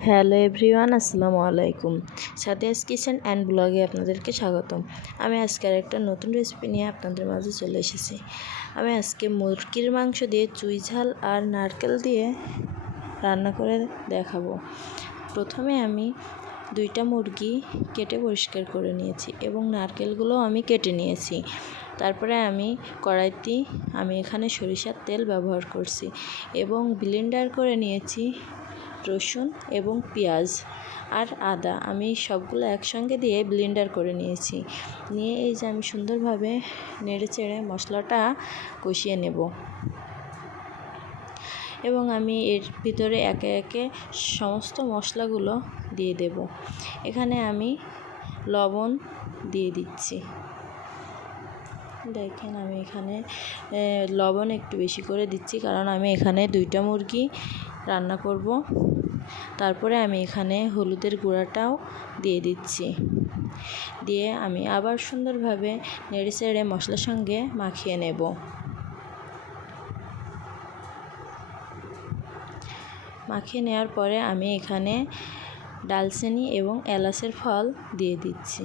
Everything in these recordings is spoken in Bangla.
হ্যালো এভরিওয়ান, আসসালামু আলাইকুম। সাদিয়াস কিচেন অ্যান্ড ব্লগে আপনাদেরকে স্বাগতম। আমি আজকে একটা নতুন রেসিপি নিয়ে আপনাদের মাঝে চলে এসেছি। আমি আজকে মুরগির মাংস দিয়ে চুই ঝাল আর নারকেল দিয়ে রান্না করে দেখাবো। প্রথমে আমি 2টা মুরগি কেটে পরিষ্কার করে নিয়েছি এবং নারকেলগুলো আমি কেটে নিয়েছি। তারপরে আমি কড়াইতে এখানে সরিষার তেল ব্যবহার করছি এবং ব্লেন্ডার করে নিয়েছি রসুন এবং পেঁয়াজ আর আদা। আমি সবগুলো একসঙ্গে দিয়ে ব্লেন্ডার করে নিয়েছি। নিয়ে এই যে আমি সুন্দরভাবে নেড়েচেড়ে মশলাটা কষিয়ে নেব এবং আমি এর ভিতরে একে একে সমস্ত মশলাগুলো দিয়ে দেব। এখানে আমি লবণ দিয়ে দিচ্ছি। দেখেন আমি এখানে লবণ একটু বেশি করে দিচ্ছি, কারণ আমি এখানে 2টা মুরগি রান্না করব। তারপরে আমি এখানে হলুদের গুঁড়াটাও দিয়ে দিচ্ছি। দিয়ে আমি আবার সুন্দরভাবে নেড়েচেড়ে মশলার সঙ্গে মাখিয়ে নেব। মাখিয়ে নেওয়ার পরে আমি এখানে ডালচিনি এবং এলাচের ফল দিয়ে দিচ্ছি।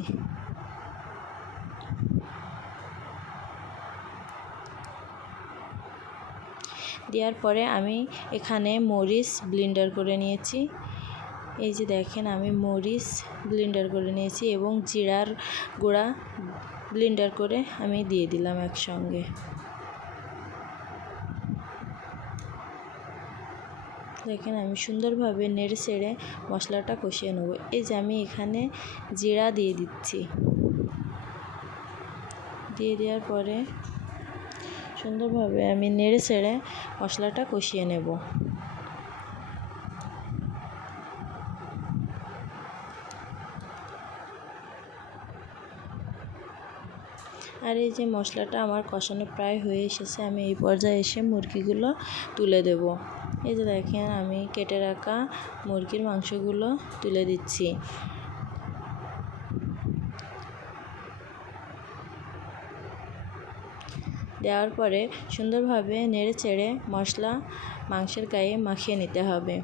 দেওয়ার পরে আমি এখানে মরিচ ব্লেন্ডার করে নিয়েছি। এই যে দেখেন আমি মরিচ ব্লেন্ডার করে নিয়েছি এবং জিরার গুঁড়া ব্লেন্ডার করে আমি দিয়ে দিলাম একসঙ্গে। দেখেন আমি সুন্দরভাবে নেড়েচেড়ে মশলাটা কষিয়ে নেব। এই যে আমি এখানে জিরা দিয়ে দিচ্ছি। দিয়ে দেওয়ার পরে সুন্দরভাবে আমি নেড়েচেড়ে মশলাটা কষিয়ে নেব। আর এই যে মশলাটা আমার কষানো প্রায় হয়ে এসেছে, আমি এই পর্যায়ে এসে মুরগিগুলো তুলে দেব। এই যে দেখেন আমি কেটে রাখা মুরগির মাংসগুলো তুলে দিচ্ছি। দেওয়ার পরে সুন্দরভাবে নেড়েচেড়ে মশলা মাংসের গায়ে মাখিয়ে নিতে হবে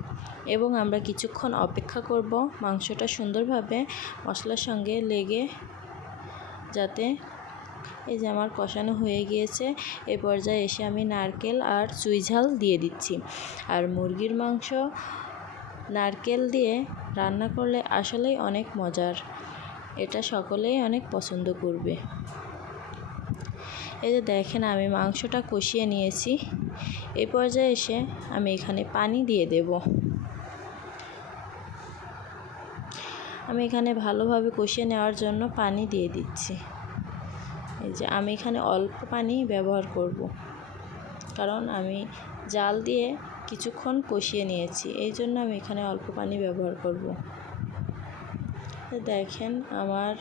এবং আমরা কিছুক্ষণ অপেক্ষা করব মাংসটা সুন্দরভাবে মশলার সঙ্গে লেগে যাতে। এই যে আমার কষানো হয়ে গিয়েছে। এই পর্যায়ে এসে আমি নারকেল আর চুই ঝাল দিয়ে দিচ্ছি। আর মুরগির মাংস নারকেল দিয়ে রান্না করলে আসলেই অনেক মজার, এটা সকলেই অনেক পছন্দ করবে। এই যে দেখেন আমি মাংসটা কষিয়ে নিয়েছি। এই পর্যায়ে এসে আমি এখানে পানি দিয়ে দেব। আমি এখানে ভালোভাবে কষিয়ে নেওয়ার জন্য পানি দিয়ে দিচ্ছি। এই যে আমি এখানে অল্প পানি ব্যবহার করব, কারণ আমি জাল দিয়ে কিছুক্ষণ কষিয়ে নিয়েছি, এই জন্য আমি এখানে অল্প পানি ব্যবহার করব। দেখেন আমার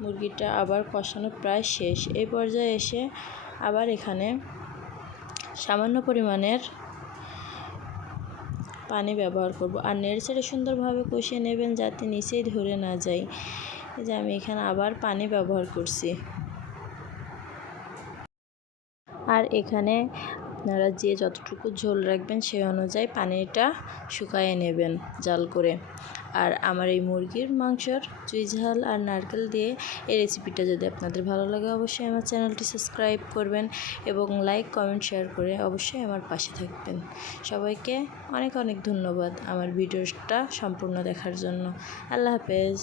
মুরগিটা আবার কষানো প্রায় শেষ। এই পর্যায়ে এসে আবার এখানে সামান্য পরিমাণের পানি ব্যবহার করব আর নেড়েচেড়ে সুন্দরভাবে কষিয়ে নেবেন যাতে নিচেই ধরে না যায়। এই যে আমি এখানে আবার পানি ব্যবহার করছি। আর এখানে আপনারা যে যতটুকু ঝোল রাখবেন সেই অনুযায়ী পানিটা শুকায়ে নেবেন জাল করে। আর আমার এই মুরগির মাংসর চুই ঝাল আর নারকেল দিয়ে এই রেসিপিটা যদি আপনাদের ভালো লাগে অবশ্যই আমার চ্যানেলটি সাবস্ক্রাইব করবেন এবং লাইক কমেন্ট শেয়ার করে অবশ্যই আমার পাশে থাকবেন। সবাইকে অনেক অনেক ধন্যবাদ আমার ভিডিওটা সম্পূর্ণ দেখার জন্য। আল্লাহ হাফেজ।